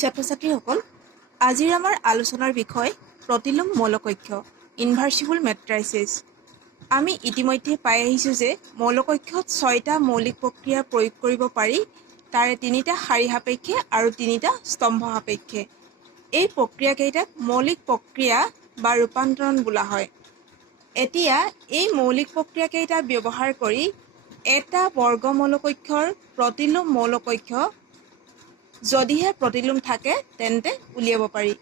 ছাত্ৰ-ছাত্ৰীসকল, আজিৰ আমাৰ আলোচনাৰ বিষয় প্ৰতিলোম মৌলকক্ষ ইনভাৰ্চিবল মেট্ৰাইচিছ। আমি ইতিমধ্যে পাই আহিছোঁ যে মৌলকক্ষত 6টা মৌলিক প্ৰক্ৰিয়া প্ৰয়োগ কৰিব পাৰি, তাৰে 3টা শাৰী সাপেক্ষে আৰু 3টা স্তম্ভ সাপেক্ষে। এই প্ৰক্ৰিয়াকেইটাক মৌলিক প্ৰক্ৰিয়া বা ৰূপান্তৰণ বোলা হয়। এতিয়া এই মৌলিক প্ৰক্ৰিয়াকেইটা ব্যৱহাৰ কৰি এটা বৰ্গ মৌলকক্ষৰ প্ৰতিলোম মৌলকক্ষ যদিহে প্ৰতিলোম থাকে তেন্তে উলিয়াব পাৰি।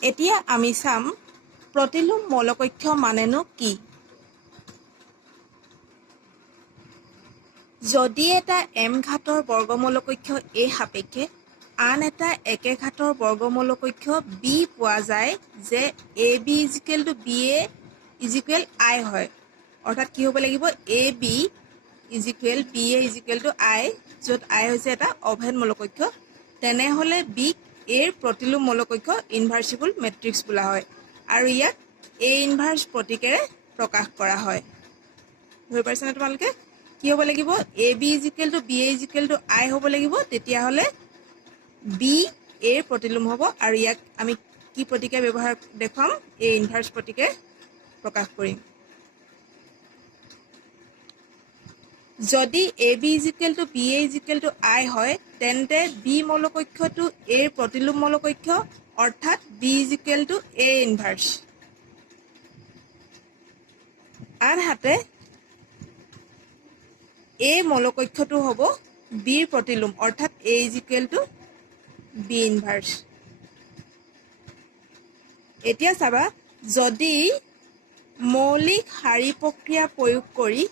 এতিয়া আমি চাম প্ৰতিলোম মৌলকক্ষ মানেনো কি। যদি এটা m ঘাতৰ বৰ্গমূলকক্ষ a সাপেক্ষে আন এটা একে ঘাতৰ বৰ্গমূলকক্ষ b পোৱা যায় যে ab = ba = i হয়, অৰ্থাৎ কি হ'ব লাগিব ab = ba = i, য'ত i হৈছে এটা অভেদ মৌলকক্ষ, তেনেহ'লে b এৰ প্ৰতিলোম মৌলকক্ষ ইনভাৰ্চিবল মেট্ৰিক্স বোলা হয় আৰু ইয়াক a ইনভাৰ্স প্ৰতীকেৰে প্ৰকাশ কৰা হয়। ধৰি পাইছানে তোমালোকে? কি হ'ব লাগিব ab = ba = i হ'ব লাগিব, তেতিয়াহ'লে b এৰ প্ৰতিলোম হ'ব আৰু ইয়াক আমি কি প্ৰতীকে ব্যৱহাৰ দেখুৱাম? a ইনভাৰ্স প্ৰতীকে প্ৰকাশ কৰিম। যদি ab = ba = i হয় তেন্তে b মৌলকক্ষটো a ৰ প্ৰতিলোম মৌলকক্ষ, অৰ্থাৎ b = a ইনভাৰ্স। আনহাতে a মৌলকক্ষটো হ'ব b ৰ প্ৰতিলোম, অৰ্থাৎ a = b ইনভাৰ্স। এতিয়া চাবা, যদি মৌলিক শাৰী প্ৰক্ৰিয়া প্ৰয়োগ কৰি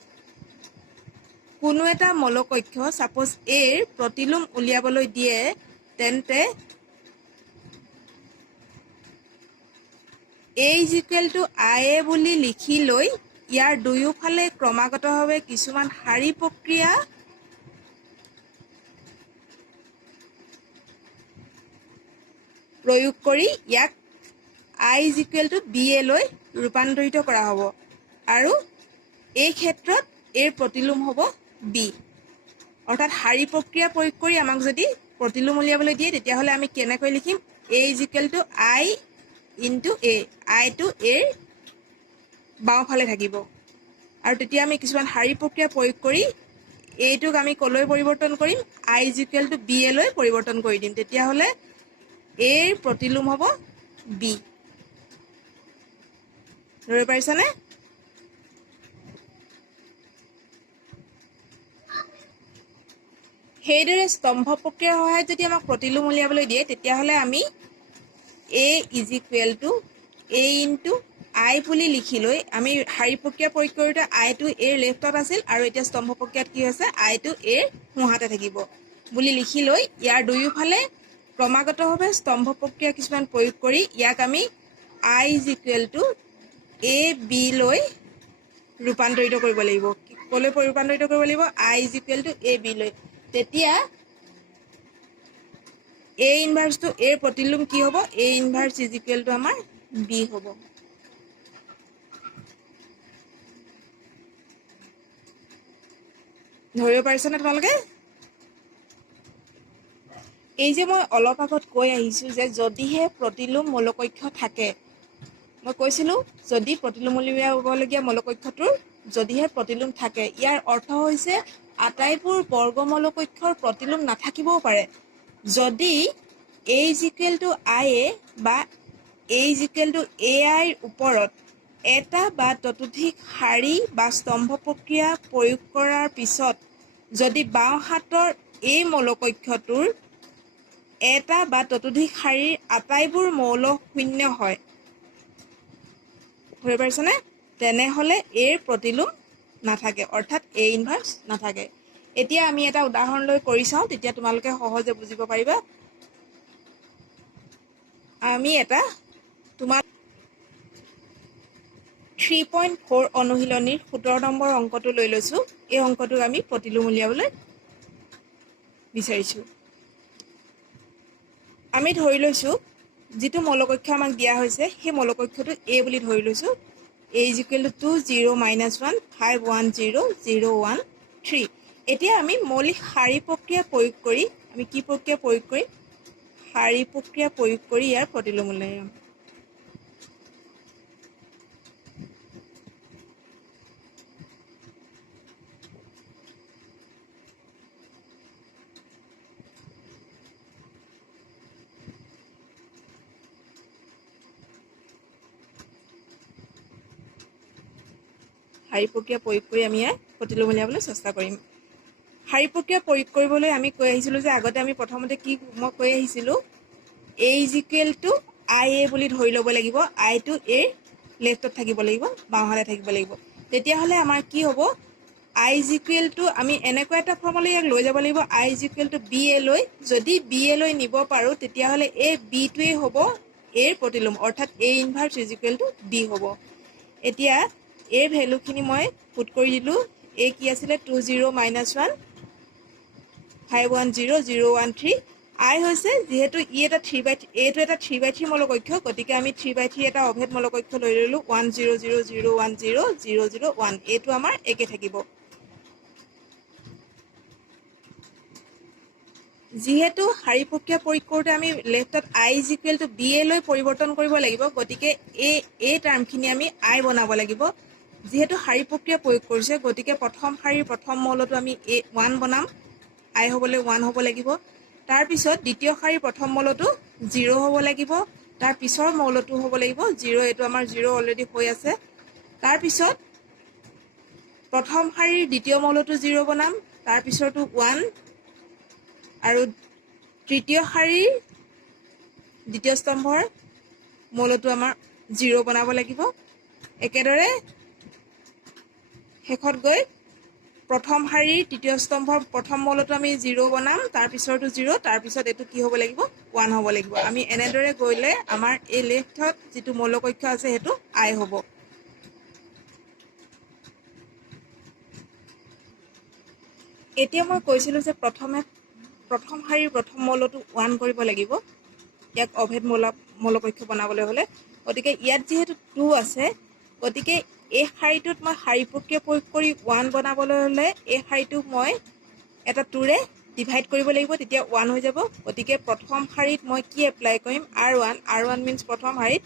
কোনো এটা মৌলকক্ষ সাপোজ a ৰ প্ৰতিলোম উলিয়াবলৈ দিয়ে, তেন্তে a = ia বুলি লিখি লৈ ইয়াৰ দুয়োফালে ক্ৰমাগতভাৱে কিছুমান শাৰী প্ৰক্ৰিয়া প্ৰয়োগ কৰি ইয়াক i = ba লৈ ৰূপান্তৰিত কৰা হ'ব আৰু এই ক্ষেত্ৰত a ৰ প্ৰতিলোম হ'ব b। অৰ্থাৎ শাৰী প্ৰক্ৰিয়া প্ৰয়োগ কৰি আমাক যদি প্ৰতিলোম উলিয়াবলৈ দিয়ে তেতিয়াহ'লে আমি কেনেকৈ লিখিম? a = i × a, i টো a ৰ বাওঁফালে থাকিব আৰু তেতিয়া আমি কিছুমান শাৰী প্ৰক্ৰিয়া প্ৰয়োগ কৰি এইটোক আমি কলৈ পৰিৱৰ্তন কৰিম? i = b লৈ পৰিৱৰ্তন কৰি দিম, তেতিয়াহ'লে a ৰ প্ৰতিলোম হ'ব b। ধৰিব পাৰিছানে? সেইদৰে স্তম্ভ প্ৰক্ৰিয়াৰ সহায়ত যদি আমাক প্ৰতিলোম উলিয়াবলৈ দিয়ে তেতিয়াহ'লে আমি a = a × i বুলি লিখি লৈ আমি শাৰী প্ৰক্ৰিয়া প্ৰয়োগ কৰোঁতে i টো a ৰ লেফ্টত আছিল আৰু এতিয়া স্তম্ভ প্ৰক্ৰিয়াত কি হৈছে i টো a ৰ সোঁহাতে থাকিব বুলি লিখি লৈ ইয়াৰ দুয়োফালে ক্ৰমাগতভাৱে স্তম্ভ প্ৰক্ৰিয়া কিছুমান প্ৰয়োগ কৰি ইয়াক আমি i = a b লৈ ৰূপান্তৰিত কৰিব লাগিব। কলৈ ৰূপান্তৰিত কৰিব লাগিব? i = a b লৈ। তেতিয়া a ইনভাৰ্সটো a ৰ প্ৰতিলোম কি হ'ব? a ইনভাৰ্স = আমাৰ b হ'ব। ধৰিব পাৰিছানে তোমালোকে? এই যে মই অলপ আগত কৈ আহিছোঁ যে যদিহে প্ৰতিলোম মৌলকক্ষ থাকে, মই কৈছিলোঁ যদি প্ৰতিলোম উলিয়াবলগীয়া মৌলকক্ষটোৰ যদিহে প্ৰতিলোম থাকে, ইয়াৰ অৰ্থ হৈছে আটাইবোৰ বৰ্গ মৌলকক্ষৰ প্ৰতিলোম নাথাকিবও পাৰে। যদি a = ia বা a = ai ৰ ওপৰত এটা বা ততোধিক শাৰী বা স্তম্ভ প্ৰক্ৰিয়া প্ৰয়োগ কৰাৰ পিছত যদি বাওঁ হাতৰ এই মৌলকক্ষটোৰ এটা বা ততোধিক শাৰীৰ আটাইবোৰ মৌল শূন্য হয়, ধৰিব পাৰিছানে? তেনেহ'লে a ৰ প্ৰতিলোম নাথাকে, অৰ্থাৎ a ইনভাৰ্স নাথাকে। এতিয়া আমি এটা উদাহৰণ লৈ কৰি চাওঁ, তেতিয়া তোমালোকে সহজে বুজিব পাৰিবা। আমি এটা তোমাৰ 3.4 অনুশীলনীৰ 17 নম্বৰ অংকটো লৈ লৈছোঁ। এই অংকটোক আমি প্ৰতিলোম উলিয়াবলৈ বিচাৰিছোঁ। আমি ধৰি লৈছোঁ যিটো মৌলকক্ষ আমাক দিয়া হৈছে সেই মৌলকক্ষটো a বুলি ধৰি লৈছোঁ। a = 2 0 -1 5 1 0 0 1 3। এতিয়া আমি মৌলিক শাৰী প্ৰক্ৰিয়া প্ৰয়োগ কৰি আমি কি প্ৰক্ৰিয়া প্ৰয়োগ কৰিম? শাৰী প্ৰক্ৰিয়া প্ৰয়োগ কৰি ইয়াৰ প্ৰতিলোম উলিয়াম। শাৰী প্ৰক্ৰিয়া প্ৰয়োগ কৰি আমি ইয়াৰ প্ৰতিলোম উলিয়াবলৈ চেষ্টা কৰিম। শাৰী প্ৰক্ৰিয়া প্ৰয়োগ কৰিবলৈ আমি কৈ আহিছিলোঁ যে আগতে আমি প্ৰথমতে কি মই কৈ আহিছিলোঁ, A is equal to I A বুলি ধৰি ল'ব লাগিব। আইটো এ লেফ্টত থাকিব লাগিব, বাওঁহাতে থাকিব লাগিব। তেতিয়াহ'লে আমাৰ কি হ'ব, আই ইজ ইকুৱেল টু আমি এনেকুৱা এটা ফৰ্মলৈ ইয়াক লৈ যাব লাগিব, আই is equal to B A লৈ। যদি বি এ লৈ নিব পাৰোঁ তেতিয়াহ'লে এই বিটোৱেই হ'ব এৰ প্ৰতিলোম, অৰ্থাৎ A inverse is equal to B হ'ব। এতিয়া এৰ ভেলুখিনি মই পুট কৰি দিলোঁ। এ কি আছিলে 20 - 1 510 013। আই হৈছে যিহেতু ই এটা 3/3, এইটো এটা 3/3 মৌলকক্ষ, গতিকে আমি 3/3 এটা অভেদ মৌলকক্ষ লৈ ল'লোঁ 100001001। এইটো আমাৰ একে থাকিব। যিহেতু শাৰী প্ৰক্ৰিয়া প্ৰয়োগ কৰোঁতে আমি লেফ্টত আই is equal to B A লৈ পৰিৱৰ্তন কৰিব লাগিব, গতিকে এই টাৰ্মখিনি আমি আই বনাব লাগিব। যিহেতু শাৰী প্ৰক্ৰিয়া প্ৰয়োগ কৰিছে, গতিকে প্ৰথম শাৰীৰ প্ৰথম মৌলটো আমি 1 বনাম, আই হ'বলৈ 1 হ'ব লাগিব। তাৰপিছত দ্বিতীয় শাৰীৰ প্ৰথম মৌলটো 0 হ'ব লাগিব, তাৰ পিছৰ মৌলটো হ'ব লাগিব 0। এইটো আমাৰ 0 অলৰেডি হৈ আছে। তাৰপিছত প্ৰথম শাৰীৰ দ্বিতীয় মৌলটো 0 বনাম, তাৰপিছৰটো 1, আৰু তৃতীয় শাৰীৰ দ্বিতীয় স্তম্ভৰ মৌলটো আমাৰ 0 বনাব লাগিব। একেদৰে শেষত গৈ প্ৰথম শাৰীৰ তৃতীয় স্তম্ভৰ প্ৰথম মৌলটো আমি 0 বনাম, তাৰপিছৰটো 0, তাৰপিছত এইটো কি হ'ব লাগিব 1 হ'ব লাগিব। আমি এনেদৰে গ'লে আমাৰ এই লেফ্টত যিটো মৌলকক্ষ আছে সেইটো আই হ'ব। এতিয়া মই কৈছিলোঁ যে প্ৰথম শাৰীৰ প্ৰথম মৌলটো 1 কৰিব লাগিব ইয়াক অভেদ মৌলকক্ষ বনাবলৈ হ'লে। গতিকে ইয়াত যিহেতু 2 আছে, গতিকে এই শাৰীটোত মই শাৰী প্ৰক্ৰিয়া প্ৰয়োগ কৰি 1 বনাবলৈ হ'লে এই শাৰীটোক মই এটা 2ৰে ডিভাইড কৰিব লাগিব, তেতিয়া 1 হৈ যাব। গতিকে প্ৰথম শাৰীত মই কি এপ্লাই কৰিম, R1 মিনছ প্ৰথম শাৰীত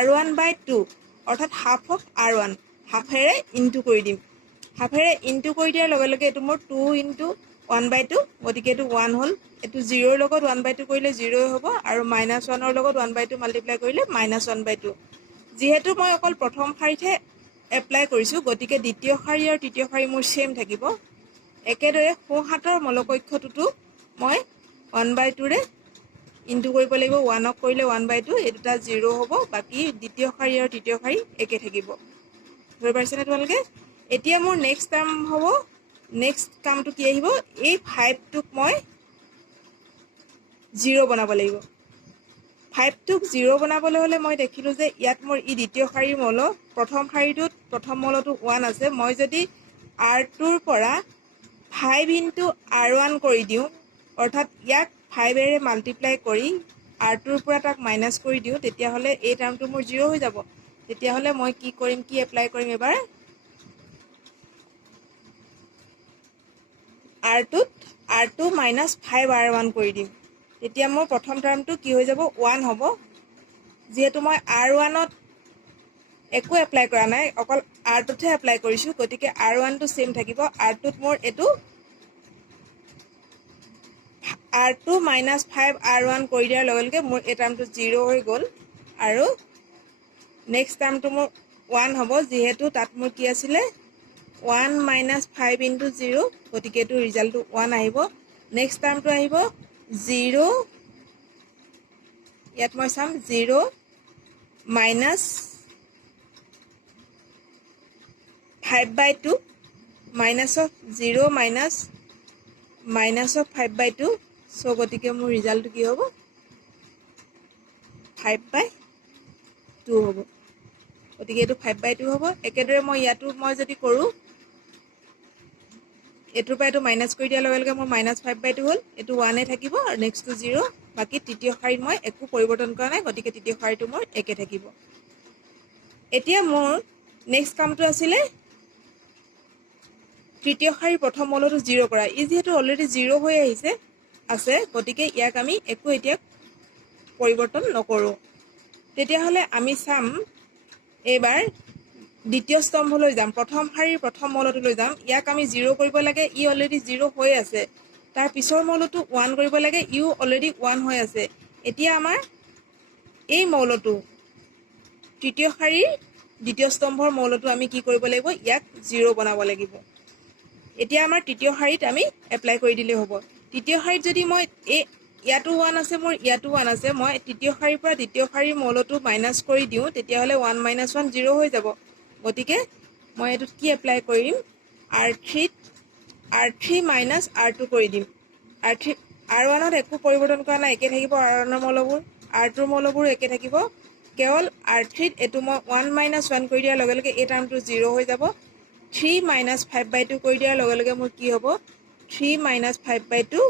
R1/2, অৰ্থাৎ হাফ অফ R1, হাফেৰে ইনটু কৰি দিম। হাফেৰে ইনটু কৰি দিয়াৰ লগে লগে এইটো মোৰ 2 × 1/2, গতিকে এইটো 1 হ'ল। এইটো 0ৰ লগত 1/2 কৰিলে 0 হ'ব, আৰু -1ৰ লগত 1/2 মাল্টিপ্লাই কৰিলে -1/2। যিহেতু মই অকল প্ৰথম শাৰীতহে এপ্লাই কৰিছোঁ, গতিকে দ্বিতীয় শাৰী আৰু তৃতীয় শাৰী মোৰ ছেম থাকিব। একেদৰে সোঁহাতৰ মৌলকক্ষটোতো মই 1/2ৰে ইনটু কৰিব লাগিব, 1ক কৰিলে 1/2, এই দুটা 0 হ'ব, বাকী দ্বিতীয় শাৰী আৰু তৃতীয় শাৰী একে থাকিব। ধৰি পাৰিছেনে তোমালোকে? এতিয়া মোৰ নেক্সট কামটো কি আহিব, এই 5টোক মই 0 বনাব লাগিব। 5টোক 0 বনাবলৈ হ'লে মই দেখিলোঁ যে ইয়াত মোৰ দ্বিতীয় শাৰীৰ মৌল, প্ৰথম শাৰীটোত প্ৰথম মৌলটো 1 আছে। মই যদি R2ৰ পৰা 5 × R1 কৰি দিওঁ, অৰ্থাৎ ইয়াক 5ৰে মাল্টিপ্লাই কৰি R2ৰ পৰা তাক মাইনাছ কৰি দিওঁ, তেতিয়াহ'লে এই টাৰ্মটো মোৰ 0 হৈ যাব। তেতিয়াহ'লে মই কি এপ্লাই কৰিম, এবাৰ R2 - 5R1 কৰি দিম। তেতিয়া মোৰ প্ৰথম টাৰ্মটো কি হৈ যাব, 1 হ'ব। যিহেতু মই R1ত একো এপ্লাই কৰা নাই, অকল R2তহে এপ্লাই কৰিছোঁ, গতিকে R1টো ছেম থাকিব। R2ত মোৰ এইটো R2 - 5R1 কৰি দিয়াৰ লগে লগে মোৰ এই টাৰ্মটো 0 হৈ গ'ল, আৰু নেক্সট টাৰ্মটো মোৰ 1 হ'ব। যিহেতু তাত মোৰ কি আছিলে 1 - 5 × 0, গতিকে এইটো ৰিজাল্টটো 1 আহিব। নেক্সট টাৰ্মটো আহিব 0, ইয়াত মই চাম 0 -5/2, -5/2, চ' গতিকে মোৰ ৰিজাল্টটো কি হ'ব 5/2 হ'ব। গতিকে এইটো 5/2 হ'ব। একেদৰে মই ইয়াতো মই যদি কৰোঁ, এইটোৰ পৰা এইটো মাইনাছ কৰি দিয়াৰ লগে লগে মোৰ -5/2 হ'ল, এইটো 1 থাকিব, আৰু নেক্সটটো 0। বাকী তৃতীয় শাৰীত মই একো পৰিৱৰ্তন কৰা নাই, গতিকে তৃতীয় শাৰীটো মোৰ একে থাকিব। এতিয়া মোৰ নেক্সট কামটো আছিলে তৃতীয় শাৰীৰ প্ৰথম মৌলটো 0 কৰা। ই যিহেতু অলৰেডি 0 হৈ আছে, গতিকে ইয়াক আমি একো এতিয়া পৰিৱৰ্তন নকৰোঁ তেতিয়াহ'লে আমি চাম এইবাৰ দ্বিতীয় স্তম্ভলৈ যাম প্ৰথম শাৰীৰ প্ৰথম মৌলটোলৈ যাম ইয়াক আমি 0 কৰিব লাগে ই অলৰেডি 0 হৈ আছে তাৰ পিছৰ মৌলটো 1 কৰিব লাগে ইও অলৰেডি 1 হৈ আছে এতিয়া আমাৰ এই মৌলটো তৃতীয় শাৰীৰ দ্বিতীয় স্তম্ভৰ মৌলটো আমি কি কৰিব লাগিব ইয়াক 0 বনাব লাগিব এতিয়া আমাৰ তৃতীয় শাৰীত আমি এপ্লাই কৰি দিলে হ'ব তৃতীয় শাৰীত যদি মই এই ইয়াতো 1 আছে মোৰ ইয়াতো 1 আছে মই তৃতীয় শাৰীৰ পৰা দ্বিতীয় শাৰীৰ মৌলটো মাইনাস কৰি দিওঁ তেতিয়াহ'লে 1 - 1 0 হৈ যাব গতিকে মই এটো কি এপ্লাই কৰিম r3 minus r2 কৰি দিম r1 ত একো পৰিৱৰ্তন কৰা নাই একে থাকিব r1 ৰ মৌলবোৰ r2 ৰ মৌলবোৰ একে থাকিব কেৱল r3 ত এটো মই 1 - 1 কৰি দিয়াৰ লগে লগে এই টাৰ্মটো 0 হৈ যাব 3 - 5/2 কৰি দিয়াৰ লগে লগে মোৰ কি হ'ব 3 - 5/2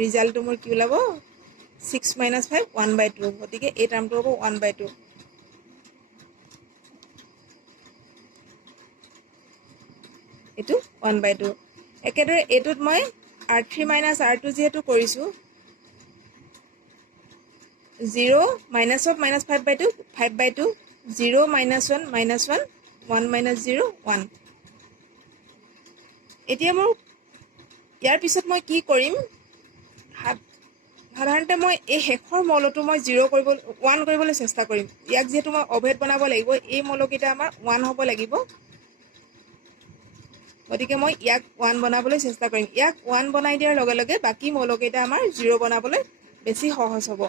ৰিজাল্টটো মোৰ কি ওলাব 6 - 5 1/2 গতিকে এই টাৰ্মটো হ'ব 1/2 এটো 1/2 একেদৰে এটোত মই r3 - r2 যেহেতু কৰিছো 0 minus of minus 5/2 5/2 0 - 1 -1 1 - 0 1 এতিয়া মোৰ ইয়াৰ পিছত মই কি কৰিম সাধাৰণতে মই এই শেষৰ মৌলটো মই 1 কৰিবলৈ চেষ্টা কৰিম ইয়াক যেহেতু মই অভেদ বনাব লাগিব এই মৌলকেইটা আমাৰ 1 হ'ব লাগিব গতিকে মই ইয়াক 1 বনাবলৈ চেষ্টা কৰিম ইয়াক 1 বনাই দিয়াৰ লগে লগে বাকি মৌলকেইটা আমাৰ 0 বনাবলৈ বেছি সহজ হ'ব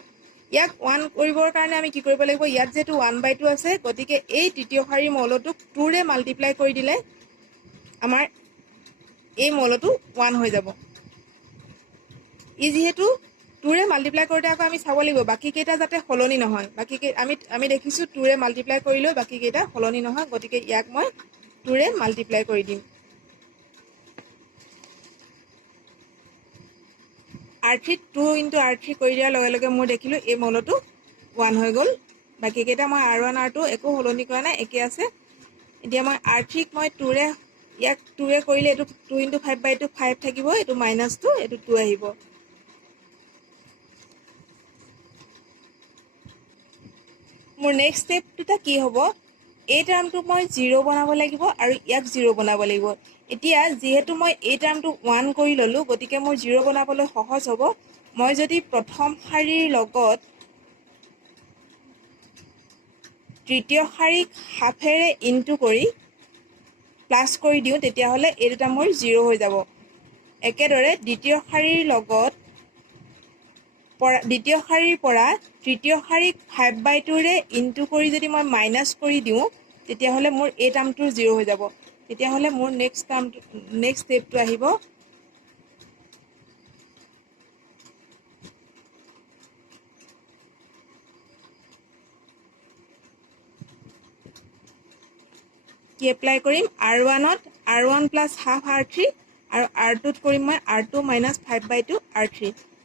ইয়াক 1 কৰিবৰ কাৰণে আমি কি কৰিব লাগিব ইয়াত যেটো 1/2 আছে গতিকে এই তৃতীয় শাৰীৰ মৌলটোক 2 ৰে মাল্টিপ্লাই কৰি দিলে আমাৰ এই মৌলটো 1 হৈ যাব ই যেহেতু 2 ৰে মাল্টিপ্লাই কৰোতে আকৌ আমি চাব লাগিব বাকি কেইটা যাতে হলনি নহয় বাকি আমি দেখিছো 2 ৰে মাল্টিপ্লাই কৰিলেও বাকি কেইটা হলনি নহয় গতিকে ইয়াক মই 2 ৰে মাল্টিপ্লাই কৰি দিম r3 2 * r3 কৰি দিয়াৰ লগে লগে মই দেখিলো এই মৌলটো 1 হৈ গ'ল বাকি কেইটা মই r1 r2 একো হলনি কৰা নাই একে আছে এতিয়া মই r3 ক মই 2 ৰে ইয়াক 2 ৰে কৰিলে এটো 2 * 5/2 5 থাকিব এটো -2 এটো 2 আহিব মোৰ নেক্সট স্টেপটো কি হ'ব এই টাৰ্মটো মই 0 বনাব লাগিব আৰু ইয়াক 0 বনাব লাগিব এতিয়া যেহেতু মই এই টাৰ্মটো 1 কৰি ললো গতিকে মোৰ 0 বনাবলৈ সহজ হ'ব মই যদি প্ৰথম শাৰীৰ লগত তৃতীয় শাৰীক হাফেৰে ইনটু কৰি প্লাস কৰি দিওঁ তেতিয়াহ'লে এই দুটা মোৰ 0 হৈ যাব একেদৰে দ্বিতীয় শাৰীৰ লগত দ্বিতীয় শাৰীৰ পৰা তৃতীয় শাৰীক 5/2 ৰে ইনটু কৰি যদি মই মাইনাস কৰি দিওঁ তেতিয়াহ'লে মোৰ এই টাৰ্মটো 0 হৈ যাব তেতিয়াহ'লে মোৰ নেক্সট স্টেপটো আহিব কি এপ্লাই কৰিম r1 ত r1 + half r3 আৰু r2 ত কৰিম মই r2 - 5/2 r3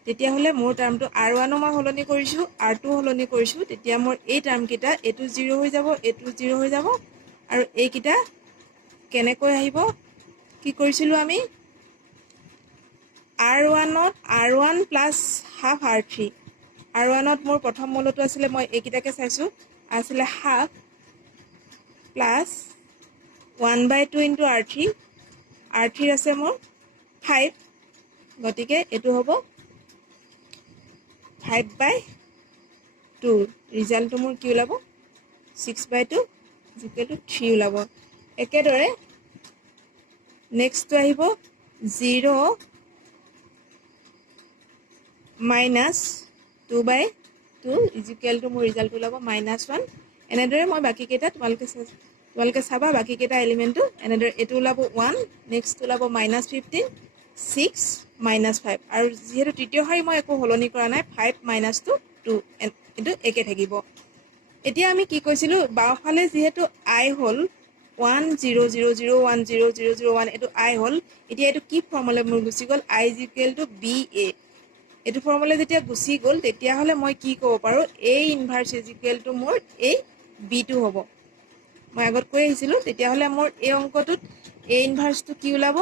তেতিয়াহ'লে মোৰ টাৰ্মটো r1 মই হলনি কৰিছো r2 হলনি কৰিছো তেতিয়া মোৰ এই টাৰ্ম কেইটা এটো 0 হৈ যাব এটো 0 হৈ যাব আৰু এই কেইটা কেনেকৈ আহিব কি কৰিছিলো আমি r1 ত r1 + half r3 r1 ত মোৰ প্ৰথম মৌলটো আছিল মই এই কেইটাকে চাইছো আছিল half plus 1/2 * r3 r3 আছে মোৰ 5 গতিকে এটো হ'ব 5/2 ৰিজাল্টটো মোৰ কি ওলাব 6/2 = 3 ওলাব একেদৰে নেক্সটটো আহিব 0 - 2/2 = মোৰ ৰিজাল্ট ওলাব -1 এনেদৰে মই বাকি কেইটা তোমালোকে চাবা বাকি কেইটা এলিমেন্টটো এনেদৰে এটো ওলাব 1 নেক্সট ওলাব -15 6 -5 আৰু যেহেতু তৃতীয় শাৰী মই একো হলনি কৰা নাই 5 - 2 এটো একে থাকিব এতিয়া আমি কি কৈছিলো বাওফালে যেহেতু i হল 1 0 0 0 1 0 0 0 1 এটো i হল এতিয়া এটো কি ফৰ্মুলা মোৰ গুছি গল i = ba এটো ফৰ্মুলা যেতিয়া গুছি গল তেতিয়া হলে মই কি ক'ব পাৰো a ইনভাৰ্স = মোৰ এই b2 হ'ব মই আগত কৈ আহিছিলো তেতিয়া হলে মোৰ এই অংকটোত a ইনভাৰ্সটো কি ওলাব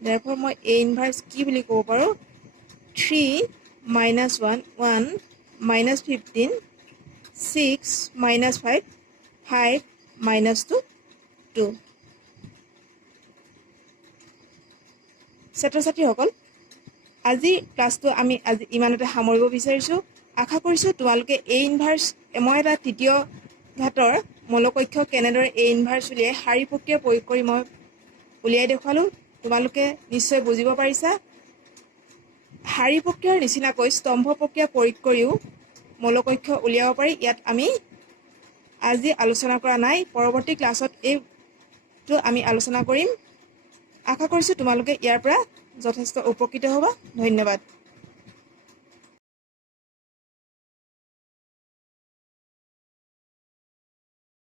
therefore মই a ইনভাৰ্স কি বুলি ক'ব পাৰো 3 -1 1 -15 6 -5 5 -2 2 ছাত্ৰ-ছাত্ৰীসকল আজি ক্লাছটো আমি আজি ইমানতে সামৰিব বিচাৰিছোঁ আশা কৰিছোঁ তোমালোকে এ ইনভাৰ্স মই এটা তৃতীয় ঘাতৰ মৌলকক্ষ কেনেদৰে এ ইনভাৰ্স উলিয়াই শাৰী প্ৰক্ৰিয়া প্ৰয়োগ কৰি মই উলিয়াই দেখুৱালোঁ তোমালোকে নিশ্চয় বুজিব পাৰিছা শাৰী প্ৰক্ৰিয়াৰ নিচিনাকৈ স্তম্ভ প্ৰক্ৰিয়া প্ৰয়োগ কৰিও মৌলকক্ষ উলিয়াব পাৰি ইয়াত আমি আজি আলোচনা কৰা নাই পৰৱৰ্তী ক্লাছত এইটো আমি আলোচনা কৰিম আশা কৰিছোঁ তোমালোকে ইয়াৰ পৰা যথেষ্ট উপকৃত হ'বা ধন্যবাদ